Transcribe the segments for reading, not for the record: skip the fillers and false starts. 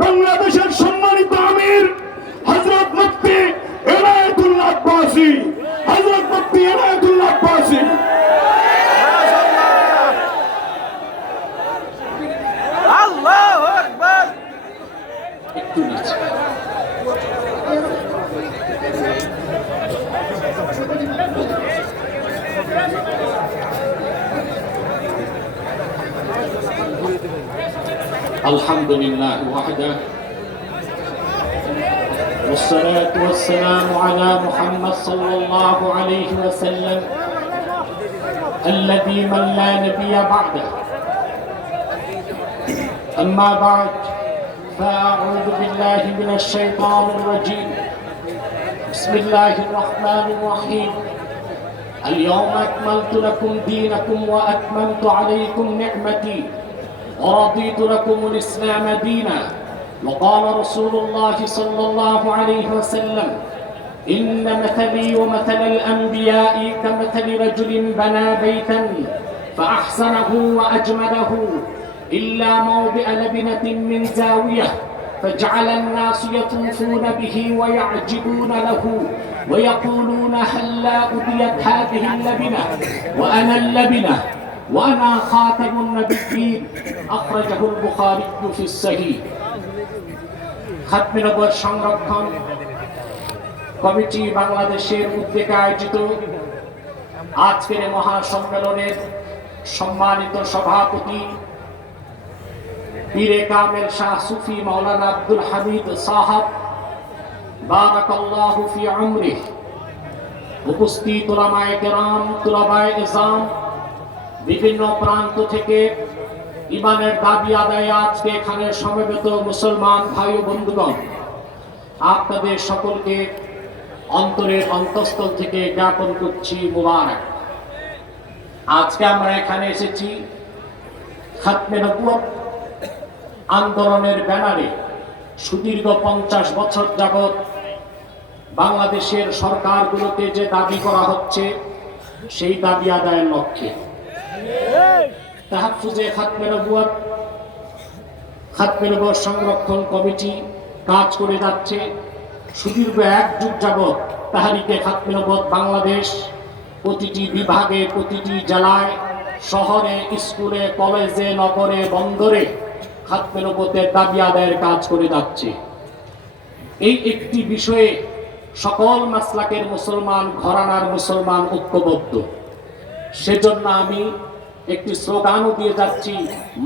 বাংলাদেশের সম্মানিত আমির হযরত মুফতি ইনায়েতুল্লাহ আব্বাসী, হযরত মুফতি ইনায়েতুল্লাহ আব্বাসী। আল্লাহু আকবার। একটু নিচে। আলহামদুলিল্লাহ ওয়াহদা والصلاة والسلام على محمد صلى الله عليه وسلم الذي من لا نبي بعده. أما بعد فأعوذ بالله من الشيطان الرجيم. بسم الله الرحمن الرحيم. اليوم أكملت لكم دينكم وأتممت عليكم نعمتي ورضيت لكم الإسلام دينا. وقال رسول الله صلى الله عليه وسلم إن مثلي ومثل الأنبياء كمثل رجل بنى بيتا فأحسنه وأجمله إلا موضع لبنة من زاوية فجعل الناس يطوفون به ويعجبون له ويقولون هلا أديت هذه اللبنة وأنا اللبنة وأنا خاتم النبيين. أخرجه البخاري في الصحيح. খাতমে নবুয়ত সংরক্ষণ কমিটি বাংলাদেশের উদ্যোগে আয়োজিত আজকের মহাসম্মেলনের সম্মানিত সভাপতি পীরে কামেল শাহ সুফি মাওলানা আব্দুল হামিদ সাহাব বারাকাল্লাহু ফি উমরিহি, উপস্থিত উলামায়ে কেরাম, তুলাবায়ে ইজাম, বিভিন্ন প্রান্ত থেকে ইমানের দাবি আদায়ে আজকে এখানে সমবেত মুসলমান ভাই ও বন্ধুগণ, আপনাদের সকলকে অন্তরের অন্তঃস্থল থেকে জ্ঞাপন করছি মুবারক। আজকে আমরা এখানে এসেছি খাতমে নবুয়ত আন্দোলনের ব্যানারে সুদীর্ঘ 50 বছর যাবৎ বাংলাদেশের সরকারগুলোকে যে দাবি করা হচ্ছে সেই দাবি আদায়ের লক্ষ্যে তাহাফুজে খাতমে নবুয়ত সংরক্ষণ কমিটি কাজ করে যাচ্ছে। সুদীর্ঘ 1 যুগ যাবৎ তাহরিকে খাতমে নবুয়ত বাংলাদেশ প্রতিটি বিভাগে, প্রতিটি জেলায়, শহরে, স্কুলে, কলেজে, নগরে, বন্দরে খাতমে নবুয়তের দাবি আদায়ের কাজ করে যাচ্ছে। এই একটি বিষয়ে সকল মাসলাকের মুসলমান, ঘরানার মুসলমান ঐক্যবদ্ধ। সেজন্য আমি একটি স্লোগানও দিয়ে যাচ্ছি,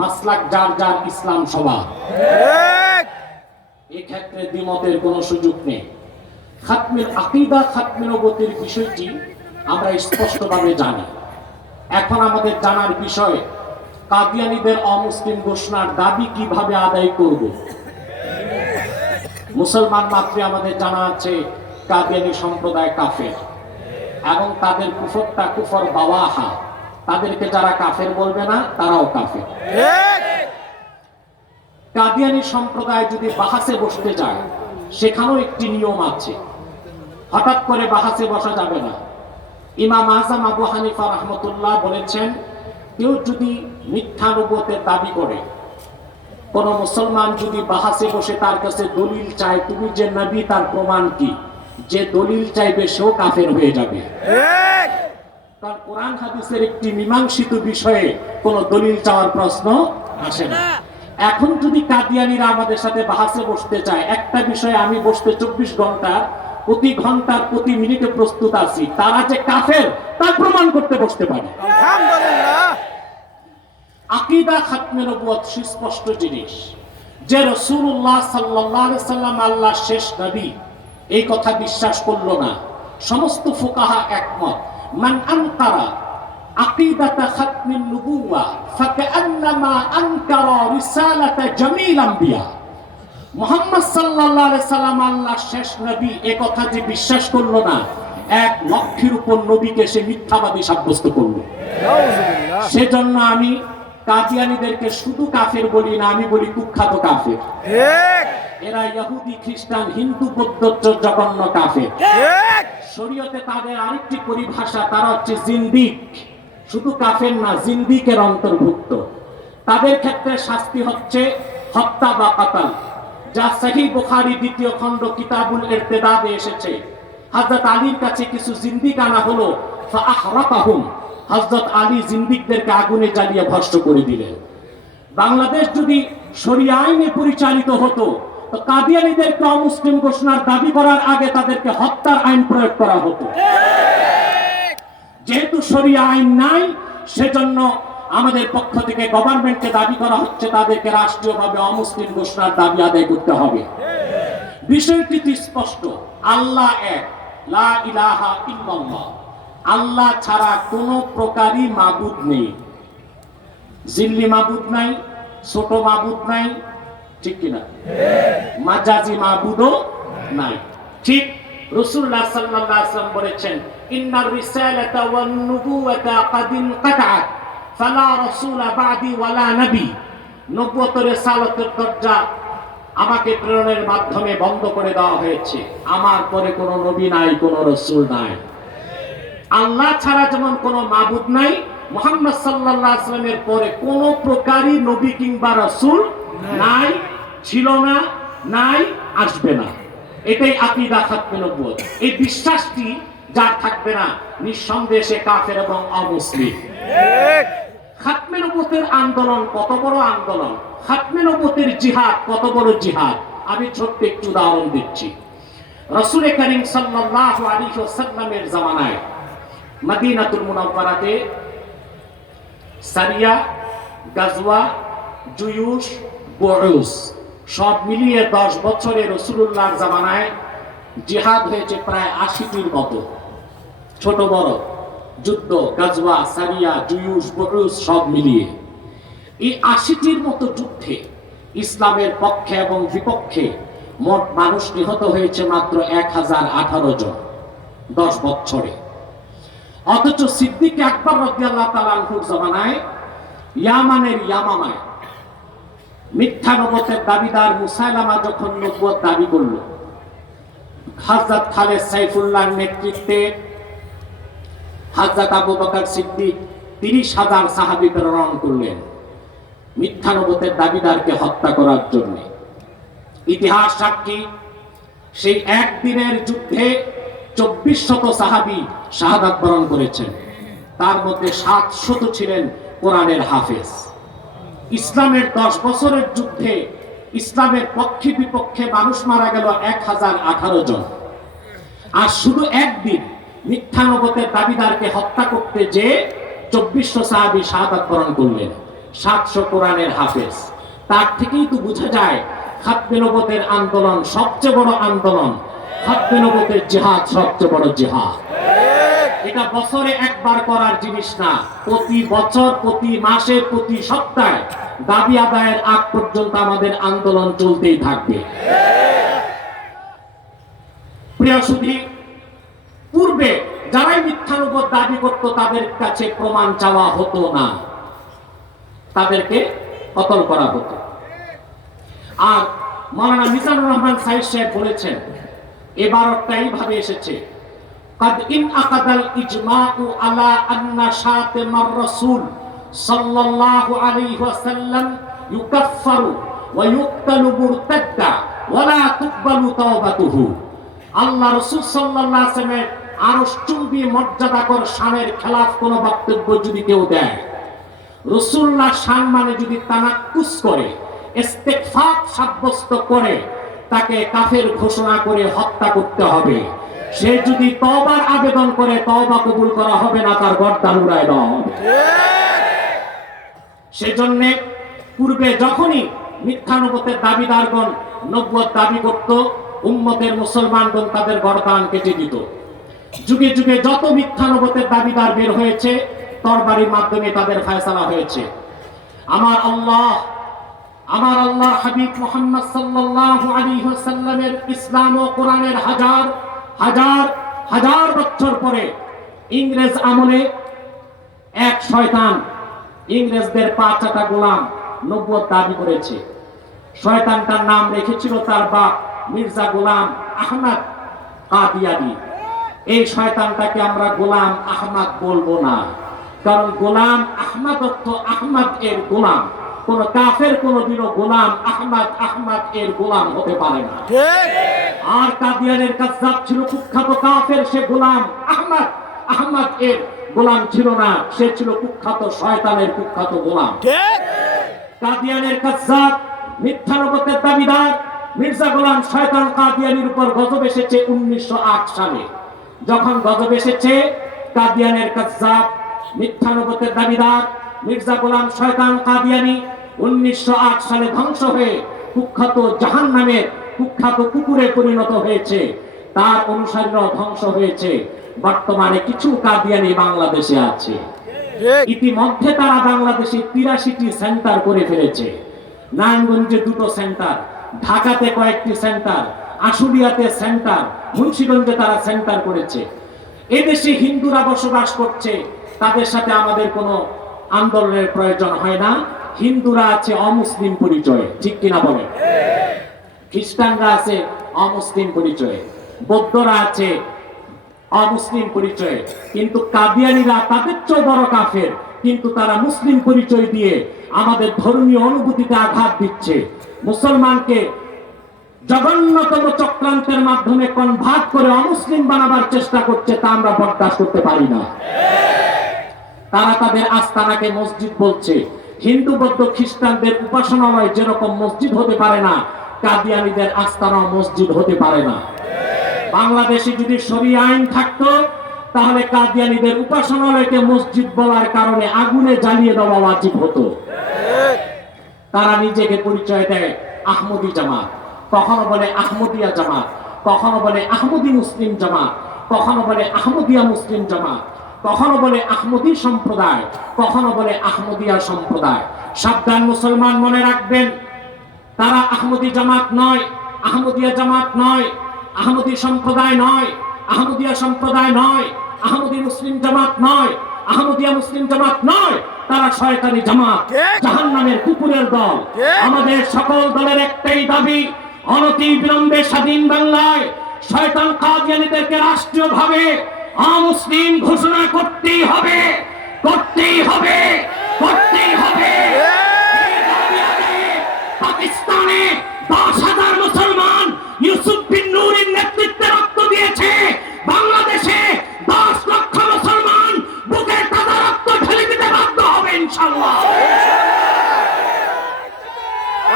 মাসলাক যার যার, ইসলাম সবার। এই ক্ষেত্রে দ্বিমতের কোনো সুযোগ নেই। খাতমের আকীদা, খাতমে নবুয়তের বিষয়টি আমরা স্পষ্টভাবে জানি। এখন আমাদের জানার বিষয়, কাদিয়ানীদের অমুসলিম ঘোষণার দাবি কিভাবে আদায় করব। মুসলমান মাত্রে আমাদের জানা আছে কাদিয়ানী সম্প্রদায় কাফের এবং তাদের কুফরটা কুফর বাওয়াহা। তাদেরকে যারা কাফের বলবে না তারাও কাফের। কাদিয়ানী সম্প্রদায় যদি বাহাসে বসতে যায়, সেখানেও একটি নিয়ম আছে, হঠাৎ করে বাহাসে বসা যাবে না। ইমাম আযম আবু হানিফা রাহমাতুল্লাহ বলেছেন, কেউ যদি মিথ্যা নবুয়তের দাবি করে, কোন মুসলমান যদি বাহাসে বসে তার কাছে দলিল চায়, তুমি যে নবী তার প্রমাণ কি, যে দলিল চাইবে সেও কাফের হয়ে যাবে। কারণ কোরআন হাদিসের একটি মীমাংসিত বিষয়ে কোন দলিল চাওয়ার প্রশ্ন আসে না। এখন যদি কাদিয়ানীরা আমাদের সাথে বাহাসে বসতে চায়, একটা বিষয়ে আমি বসতে 24 ঘন্টার প্রতি ঘন্টার প্রতি মিনিটে প্রস্তুত আছি, তারা যে কাফের তা প্রমাণ করতে বসতে পারে। আলহামদুলিল্লাহ। আকীদা খাতমে নবুয়ত সুস্পষ্ট জিনিস, যে রাসূলুল্লাহ সাল্লাল্লাহু আলাইহি সাল্লাম আল্লাহর শেষ নবী, এই কথা বিশ্বাস করলো না। সমস্ত ফুকাহা একমত, মান আনকারা আকীদাতা খাতমিন নবুওয়া ফাকান্নামা আনকারা রিসালাতা জামিল আম্বিয়া। মুহাম্মদ সাল্লাল্লাহু আলাইহি সাল্লাম আল্লাহর শেষ নবী, এই কথা যে বিশ্বাস করলো না, 1 লক্ষের উপর নবীকে সে মিথ্যাবাদী সাব্যস্ত করলো। সেজন্য আমি কাদিয়ানীদেরকে শুধু কাফের বলি না, আমি বলি কুখ্যাত কাফের। এরা ইহুদি, খ্রিস্টান, হিন্দু, বৌদ্ধ জঘন্য কাফের। শরীয়তে তাদের আরেকটি পরিভাষা, তারা হচ্ছে জিন্দিক। শুধু কাফের না, জিন্দিকের অন্তর্ভুক্ত। তাদের ক্ষেত্রে শাস্তি হচ্ছে হত্যা বা কাতাল। যা সহিহ বুখারী দ্বিতীয় খণ্ড কিতাবুল ইরতিদাদে এসেছে। হযরত আলীর কাছে কিছু জিন্দিক আনা হলো, ফাআহরাকাহুম, হযরত আলী জিন্দিকদেরকে আগুনে জ্বালিয়ে ভস্ম করে দিলেন। বাংলাদেশ যদি শরিয়া আইনে পরিচালিত হতো, তো কাদিয়ানীদেরকে অমুসলিম ঘোষণার দাবি করার আগে তাদেরকে হত্যার আইন প্রয়োগ করা হতো। যেহেতু শরিয়া আইন নাই, সেজন্য আমাদের পক্ষ থেকে গভর্নমেন্টকে দাবি করা হচ্ছে তাদেরকে রাষ্ট্রীয়ভাবে অমুসলিম ঘোষণার দাবি আদায় করতে হবে। বিষয়টি স্পষ্ট, আল্লাহ এক, লা ইলাহা ইল্লাল্লাহ, আল্লাহ ছাড়া কোনো প্রকারই মাবুদ নেই। জিল্লি মাবুদ নাই, ছোট মাবুদ নাই, ঠিক কিনা? মাজাজি মাবুদও নাই। ঠিক রাসূলুল্লাহ সাল্লাল্লাহু আলাইহি ওয়াসাল্লাম বলেছেন, ইন্নার রিসালাতা ওয়ান নুবুওয়াতা ক্বাদ ইনকাতাআত ফালা রাসূলা বাদি ওয়ালা নবী। নবুয়ত রিসালাতের দরজা আমাকে প্রেরণের মাধ্যমে বন্ধ করে দেওয়া হয়েছে। আমার পরে কোনো নবী নাই, কোনো রাসূল নাই। আল্লাহ ছাড়া যেমন কোনো মাবুদ নাই, মুহাম্মদ সাল্লাল্লাহু আলাইহি ওয়াসাল্লামের পরে কোনো প্রকারই নবী কিংবা রাসূল নাই, ছিল না, নাই, আসবে না। এটাই আকীদা খাতমে নবুয়ত। এই বিশ্বাসটি যার থাকবে না, নিঃসন্দেহে সে কাফের এবং অমুসলিম। খাতমে নবুয়তের আন্দোলন কত বড় আন্দোলন, খাতমে নবুয়তের জিহাদ কত বড় জিহাদ, আমি ছোট্ট একটু উদাহরণ দিচ্ছি। রাসূল করিম সাল্লাল্লাহু আলাইহি ওয়াসাল্লামের জামানায় মদিনাতুল মুনাওয়ারাতে সারিয়া, গাজওয়া, জুয়ুশ, বুউস সব মিলিয়ে 10 বছরে রাসূলুল্লাহর জামানায় জিহাদ হয়েছে প্রায় 80টির মতো। ছোট বড় যুদ্ধ, গাজওয়া, সারিয়া, জুয়ুশ, বুউস সব মিলিয়ে এই 80টির মতো যুদ্ধে ইসলামের পক্ষে এবং বিপক্ষে মোট মানুষ নিহত হয়েছে মাত্র 1018 জন 10 বছরে। অথচ সিদ্দিক আকবর রাদিয়াল্লাহু তাআলা আনহুর জামানায় ইয়ামানের ইয়ামামায় মিথ্যা নবুয়তের দাবিদার মুসাইলামা যখন নবুয়ত দাবি করল, হযরত খালেদ সাইফুল্লাহর নেতৃত্বে হযরত আবু বকর সিদ্দিক 30,000 সাহাবী প্রেরণ করলেন মিথ্যা নবুয়তের দাবিদারকে হত্যা করার জন্য। ইতিহাস সাক্ষী, সেই একদিনের যুদ্ধে 2400 সাহাবী শাহাদাত বরণ করেছেন। তার মধ্যে 700 ছিলেন কোরআনের হাফেজ। ইসলামের 10 বছরের যুদ্ধে ইসলামের পক্ষে বিপক্ষে মানুষ মারা গেল 1018 জন। আর শুধু একদিন মিথ্যা নবুয়তের দাবিদারকে হত্যা করতে যে 2400 সাহাবী শাহাদাত বরণ করলেন, 700 কোরআনের হাফেজ। তার থেকেই তো বোঝা যায় খাতমে নবুয়তের আন্দোলন সবচেয়ে বড় আন্দোলন, খাতমে নবুয়তের জিহাদ সবচেয়ে বড় জিহাদ। এটা বছরে একবার করার জিনিস না, প্রতি বছর, প্রতি মাসে, প্রতি সপ্তাহে দাবি আদায়ের আগ পর্যন্ত আমাদের আন্দোলন চলতেই থাকবে। প্রিয় সুধী, পূর্বে যারাই মিথ্যা নবুয়ত দাবি করত তাদের কাছে প্রমাণ চাওয়া হতো না, তাদেরকে কতল করা হতো। আর মাওলানা মিজানুর রহমান সাইদ সাহেব বলেছেন, এবারটা এইভাবে এসেছে, قد انعقد الإجماع على أن شاتم الرسول صلى الله عليه وسلم يكفر ويقتل مرتدا ولا تقبل توبته। আল্লাহ রাসূল সাল্লাল্লাহু আলাইহি ওয়াসাল্লামের আরশচুম্বী মর্যাদাকর শানের খেলাফ কোন বক্তব্য যদি কেউ দেয়, রাসূলুল্লাহ শান মানে যদি তানাক্কুস করে, ইস্তিগফার সাব্যস্ত করে, তাকে কাফের ঘোষণা করে হত্যা করতে হবে। সে যদি তওবার আবেদন করে, তওবা কবুল করা হবে না, তার গর্দান উড়ায় দেওয়া হবে। সেজন্য পূর্বে যখনই মিথ্যা নবুয়তের দাবিদারগণ নবুয়ত দাবি করত, উম্মতের মুসলমানগণ তাদের গর্দান কেটে দিত। যুগে যুগে যত মিথ্যা নবুয়তের দাবিদার বের হয়েছে, তরবারির মাধ্যমে তাদের ফয়সালা হয়েছে। আমার আল্লাহ হাবিব মুহাম্মদ সাল্লাল্লাহু আলাইহি ওয়াসাল্লামের ইসলাম ও কোরআনের হাজার হাজার হাজার বছর পরে ইংরেজ আমলে এক শয়তান ইংরেজদের 5টা গোলাম নবুয়ত দাবি করেছে। শয়তানটার নাম রেখেছিল তার বাপ মির্জা গোলাম আহমদ কাদিয়ানী। এই শয়তানটাকে আমরা গোলাম আহমদ বলবো না, কারণ গোলাম আহমদ অর্থ আহমদ এর গোলাম, কোন কাফের কোনদিনও গোলাম আহমদ আহমদ এর গোলাম হতে পারে না। ঠিক আর কাদিয়ানের কাযযাব ছিল কুখ্যাত কাফের, সে গোলাম আহমদ আহমদ এর গোলাম ছিল না, সে ছিল কুখ্যাত শয়তানের কুখ্যাত গোলাম। ঠিক কাদিয়ানের কাযযাব মিথ্যা নবুয়তের দাবিদার মির্জা গোলাম শয়তান কাদিয়ানির উপর গজব এসেছে 1908 সালে। যখন গজব এসেছে, কাদিয়ানের কাযযাব মিথ্যা নবুয়তের দাবিদার মির্জা গোলাম শয়তান কাদিয়ানি 1908 সালে ধ্বংস হয়ে কুখ্যাত জাহান্নামের কুখ্যাত কুকুরে পরিণত হয়েছে, তার অনুসারীরাও ধ্বংস হয়েছে। বর্তমানে কিছু কাদিয়ানি বাংলাদেশে আছে। ঠিক ইতিমধ্যে তারা বাংলাদেশে 83টি সেন্টার করে ফেলেছে। নারায়ণগঞ্জে 2টো সেন্টার, ঢাকাতে কয়েকটি সেন্টার, আশুলিয়াতে সেন্টার, মুন্সিগঞ্জে তারা সেন্টার করেছে। এদেশে হিন্দুরা বসবাস করছে, তাদের সাথে আমাদের কোনো আন্দোলনের প্রয়োজন হয় না। হিন্দুরা আছে অমুসলিম পরিচয়ে, ঠিক কিনা বলেন? খ্রিস্টানরা আছে অমুসলিম পরিচয়ে, বৌদ্ধরা আছে অমুসলিম পরিচয়ে, কিন্তু কাদিয়ানীরা তাদের চেয়ে বড় কাফের, কিন্তু তারা মুসলিম পরিচয় দিয়ে আমাদের ধর্মীয় অনুভূতিতে আঘাত দিচ্ছে। মুসলমানকে জঘন্যতম চক্রান্তের মাধ্যমে কনভার্ট করে অমুসলিম বানাবার চেষ্টা করছে, তা আমরা বরদাস্ত করতে পারি না। তারা তাদের আস্তানাকে মসজিদ বলছে। হিন্দু বৌদ্ধ খ্রিস্টানদের উপাসনালয় যেরকম মসজিদ হতে পারে না, কাদিয়ানীদের আস্তানা মসজিদ হতে পারে না। বাংলাদেশে যদি শরিয়া আইন থাকতো, তাহলে কাদিয়ানীদের উপাসনালয়কে মসজিদ বলার কারণে আগুনে জ্বালিয়ে দেওয়া ওয়াজিব হতো। তারা নিজেকে পরিচয় দেয় আহমদী জামাত, কখনো বলে আহমদিয়া জামাত, কখনো বলে আহমদী মুসলিম জামাত, কখনো বলে আহমদিয়া মুসলিম জামাত, কখনো বলে আহমদী সম্প্রদায়, কখনো বলে আহমদিয়া সম্প্রদায়। সাবধান মুসলমান, মনে রাখবেন, তারা আহমদী জামাত নয়, আহমদিয়া জামাত নয়, আহমদী সম্প্রদায় নয়, আহমদিয়া সম্প্রদায় নয়, আহমদী মুসলিম জামাত নয়, আহমদিয়া মুসলিম জামাত নয়, তারা শয়তানি জামাত, জাহান্নামের কুকুরের দল। আমাদের সকল দলের একটাই দাবি, অনতি বিলম্বে স্বাধীন বাংলায় শয়তান কাদিয়ানীদেরকে রাষ্ট্রীয়ভাবে অমুসলিম ঘোষণা করতেই হবে, করতেই হবে, করতেই হবে। পাকিস্তানে 10,000 মুসলমান ইউসুফ বিন নূরের নেতৃত্বে রক্ত দিয়েছে, বাংলাদেশে 10 লক্ষ মুসলমান বুকের তাজা রক্ত ঢেলে দিতে বাধ্য হবে ইনশাআল্লাহ।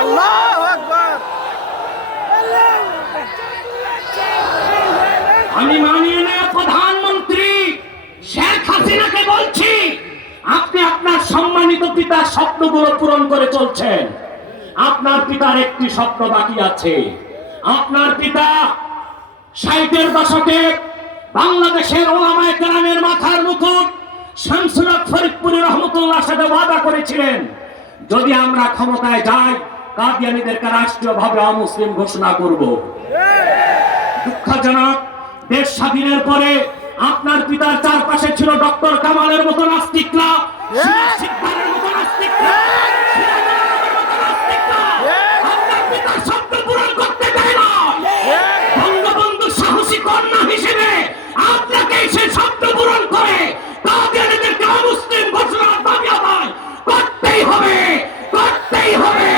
আল্লাহু আকবার। আমি মাননীয় প্রধানমন্ত্রী শেখ হাসিনাকে বলছি, আপনি আপনার সম্মানিত পিতার স্বপ্নগুলো পূরণ করে চলছেন। আপনার পিতার একটি স্বপ্ন বাকি আছে। আপনার পিতা 60-এর দশকে বাংলাদেশের ওলামায়ে কেরামের মাথার মুকুট শামসুল হক ফরিদপুরি রহমতুল্লাহর সাথে ওয়াদা করেছিলেন, যদি আমরা ক্ষমতায় যাই কাদিয়ানীদেরকে রাষ্ট্রীয়ভাবে অমুসলিম ঘোষণা করব। দুঃখজনক, দেশ স্বাধীনের পরে আপনার পিতার চারপাশে ছিল ডক্টর কামালের মতো নাস্তিকরা, সিদ্ধারের মতো নাস্তিকরা, সিরাজুলের মতো নাস্তিকরা। আপনার পিতার স্বপ্ন পূরণ করতে দেয় না। বঙ্গবন্ধু সাহসী কন্যা হিসেবে আপনাকে সেই স্বপ্ন পূরণ করে কাদিয়ানীদেরকে অমুসলিম ঘোষণার দাবি আদায় করতেই হবে, করতেই হবে।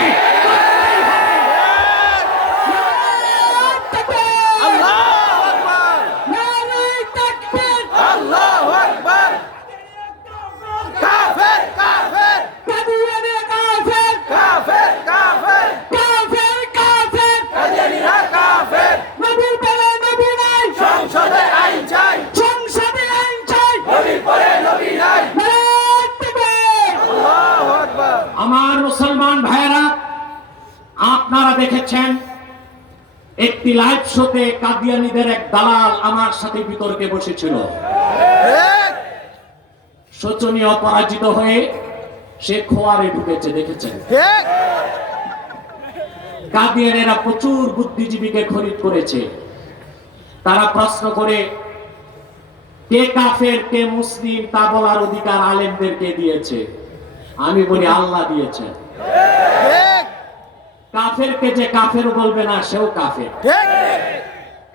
আমার মুসলমান ভাইয়েরা, আপনারা দেখেছেন একটি লাইভ শোতে কাদিয়ানীদের এক দালাল আমার সাথে বিতর্কে বসেছিল। শোচনীয় পরাজিত হয়ে সে খোয়ারে ঢুকেছে, দেখেছেন? কাদিয়ানীরা প্রচুর বুদ্ধিজীবীকে খরিদ করেছে। তারা প্রশ্ন করে কে কাফের কে মুসলিম তা বলার অধিকার আলেমদেরকে দিয়েছে। আমি বলি আল্লাহ দিয়েছেন। কাফেরকে যে কাফের বলবে না সেও কাফের।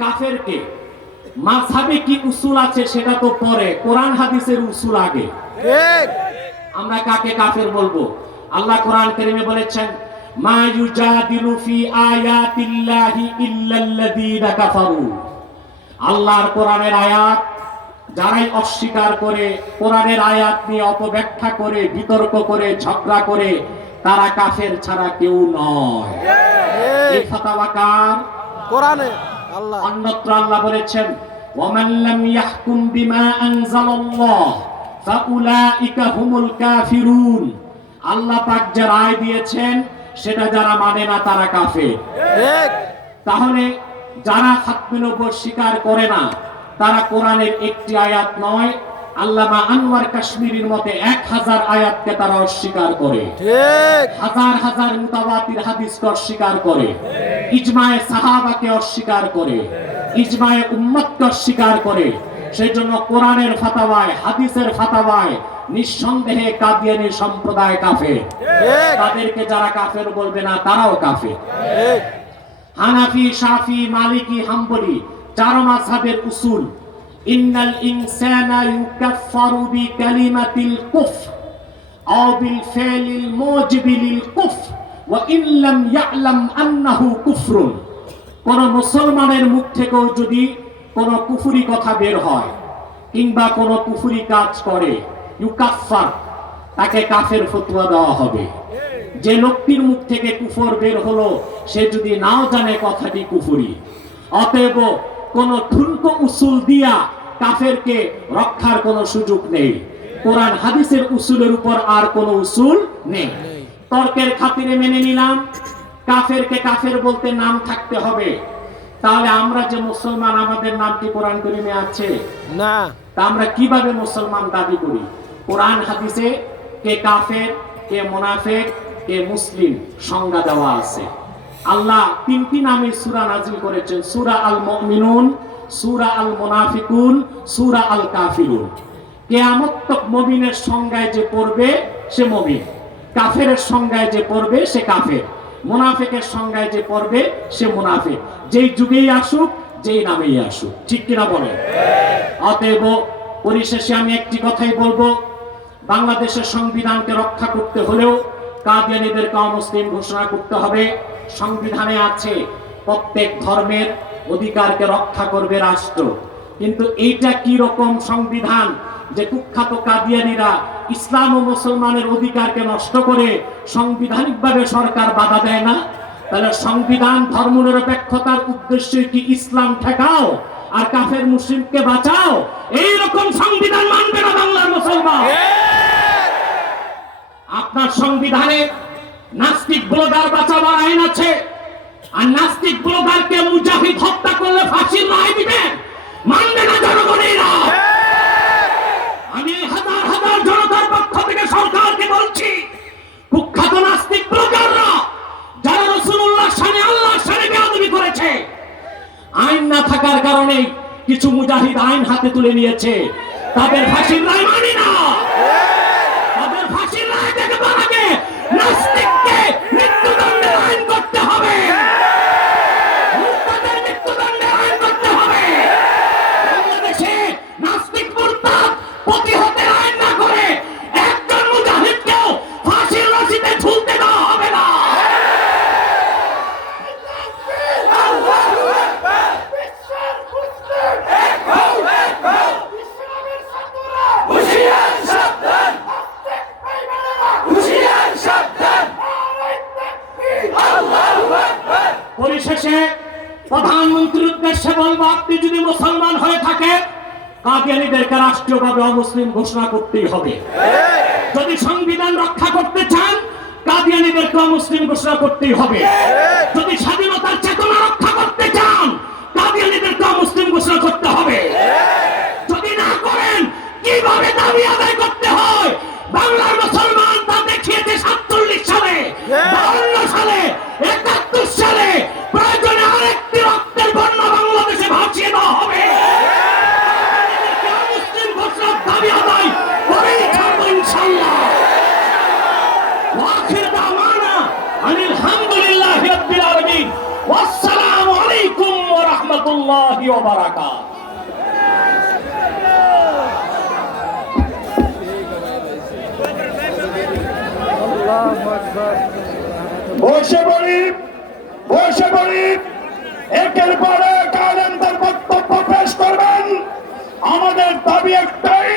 কাফেরকে মাযহাবে কি উসুল আছে সেটা তো পরে, কোরআন হাদিসের উসুল আগে। আমরা কাকে কাফের বলবো? আল্লাহ কোরআন কারীমে বলেছেন, মা ইউজাদিলু ফি আয়াতিল্লাহি ইল্লাল্লাযীনা কাফারু। আল্লাহর কোরআনের আয়াত যারাই অস্বীকার করে, কোরআনের আয়াত নিয়ে অপব্যাখ্যা করে, বিতর্ক করে, ঝগড়া করে, তারা কাফের ছাড়া কেউ নয়। এই ফাতাওয়া কার? কোরআনে আল্লাহ। অন্যত্র আল্লাহ বলেছেন, ওয়ামান লাম ইয়াহকুম বিমা আনজালাল্লাহ ফাউলাইকা হুমুল কাফিরুন। আল্লাহ পাক যে রায় দিয়েছেন সেটা যারা মানে না তারা কাফের। ঠিক। তাহলে যারা খাতমে নবুয়ত স্বীকার করে না তারা কোরআনের একটি আয়াত নয়, আল্লামা আনোয়ার কাশ্মীরির মতে 1000 আয়াতকে তারা অস্বীকার করে, ঠিক। হাজার হাজার মুতাওয়াতির হাদিসকে অস্বীকার করে, ইজমায়ে সাহাবাকে অস্বীকার করে, ইজমায়ে উম্মতকে অস্বীকার করে। সেই জন্য কোরআনের ফাতাওয়ায়, হাদিসের ফাতাওয়ায় নিঃসন্দেহে কাদিয়ানী সম্প্রদায় কাফের। ঠিক। তাদেরকে যারা কাফের বলবে না তারাও কাফের। ঠিক। হানাফি, শাফি, মালিকি, হাম্বলি চার মাযহাবের উসুল, ইন্নাল ইনসানা ইউকাফফারু বিকালিমাতিল কুফর আও বিল ফি'লিল মুজিবি লিল কুফর ওয়া ইন লাম ইয়া'লাম আন্নাহু কুফরুন। কোন মুসলমানের মুখ থেকেও যদি কোন কুফরি কথা বের হয় কিংবা কোন কুফরি কাজ করে, ইউকাফফার, তাকে কাফের ফতোয়া দেওয়া হবে। যে লোকটির মুখ থেকে কুফর বের হলো সে যদি নাও জানে কথাটি কুফরি, অতএব কোন ঠুনকো উসুল দিয়া কাফেরকে রক্ষার কোনো সুযোগ নেই। কোরআন হাদিসের উসুলের উপর আর কোনো উসুল নেই। তর্কের খাতিরে মেনে নিলাম কাফেরকে কাফের বলতে নাম থাকতে হবে। তাহলে আমরা যে মুসলমান, আমাদের নামটি কোরআন কারীমে আছে না। তা আমরা কিভাবে মুসলমান দাবি করি? কোরআন হাদিসে কে কাফের, কে মুনাফিক, কে মুসলিম সংজ্ঞা দেওয়া আছে। আল্লাহ 3টি নামে সূরা নাযিল করেছেন, সূরা আল মুমিনুন, সূরা আল মুনাফিকুন, সূরা আল কাফিরুন। কিয়ামত তক মুমিনের সংজ্ঞায় যে পড়বে সে মুমিন, কাফেরের সংজ্ঞায় যে পড়বে সে কাফের, মুনাফিকের সংজ্ঞায় যে পড়বে সে মুনাফিক, যেই যুগেই আসুক, যেই নামেই আসুক। ঠিক কিনা বলেন? অতএব পরিশেষে আমি একটি কথাই বলবো, বাংলাদেশের সংবিধানকে রক্ষা করতে হলেও কাদিয়ানীদেরকে অমুসলিম ঘোষণা করতে হবে। সংবিধানে আছে প্রত্যেক ধর্মের অধিকারকে রক্ষা করবে রাষ্ট্র, কিন্তু এইটা কি রকম সংবিধান যে কুখ্যাত কাদিয়ানীরা ইসলাম ও মুসলমানের অধিকারকে নষ্ট করে সাংবিধানিকভাবে সরকার বাধা দেয় না? তাহলে সংবিধান ধর্মনিরপেক্ষতার উদ্দেশ্যে কি ইসলাম ঠেকাও আর কাফের মুসলিমকে বাঁচাও? এই রকম সংবিধান মানবে না বাংলার মুসলমান। আপনার সংবিধানে নাস্তিক ব্লগার বাঁচাবার আইন আছে, আর নাস্তিক ব্লগারকে মুজাহিদ হত্যা করলে ফাঁসির রায় দিবেন, মানবে না জনগণেরা। আমি হাজার হাজার জনতার পক্ষ থেকে সরকারকে বলছি, কুখ্যাত নাস্তিক ব্লগাররা যারা রাসূলুল্লাহর শানে, আল্লাহর শানে বেয়াদবি করেছে, আইন না থাকার কারণে কিছু মুজাহিদ আইন হাতে তুলে নিয়েছে, তাদের ফাঁসির রায় মানি না। তাদের ফাঁসির রায় দেখবার আগে নাস্তিককে মৃত্যুদণ্ডের আইন করতে হবে, মুরতাদের মৃত্যুদণ্ডের আইন করতে হবে। বাংলাদেশে নাস্তিক মুরতাদ প্রতিহতের আইন না করে একজন মুজাহিদকেও ফাঁসির রশিতে ঝুলতে দেওয়া হবে না। পরিশেষে প্রধানমন্ত্রীর উদ্দেশ্যে বলবো, আপনি যদি মুসলমান হয়ে থাকে কাদিয়ানীদেরকে রাষ্ট্রীয়ভাবে অমুসলিম ঘোষণা করতেই হবে। যদি সংবিধান রক্ষা করতে চান কাদিয়ানীদেরকে অমুসলিম ঘোষণা করতেই হবে। যদি স্বাধীনতার চেতনা রক্ষা করতে চান কাদিয়ানীদেরকে অমুসলিম ঘোষণা করতে হবে। যদি না করেন কিভাবে দাবি আদায় করতে হয় বাংলার মুসলমান তা দেখিয়েছে 47 সালে, 52 সালে, 71 সালে। প্রয়োজনে আরেকটি রক্তের বন্যা বাংলাদেশে ভাসিয়ে দেওয়া হবে। মুসলিম ঘোষণার দাবি আদায় করেই ছাড়বো ইনশাআল্লাহ। ওয়াখির দাওয়ানা আনিল হামদুলিল্লাহি রাব্বিল আলামিন। ওয়াসসালামু আলাইকুম ওয়া রাহমাতুল্লাহি ওয়া বারাকাতুহু। বসে পড়ি, বসে পড়ি। একের পর এক আলেম তার বক্তব্য পেশ করবেন। আমাদের দাবি একটাই,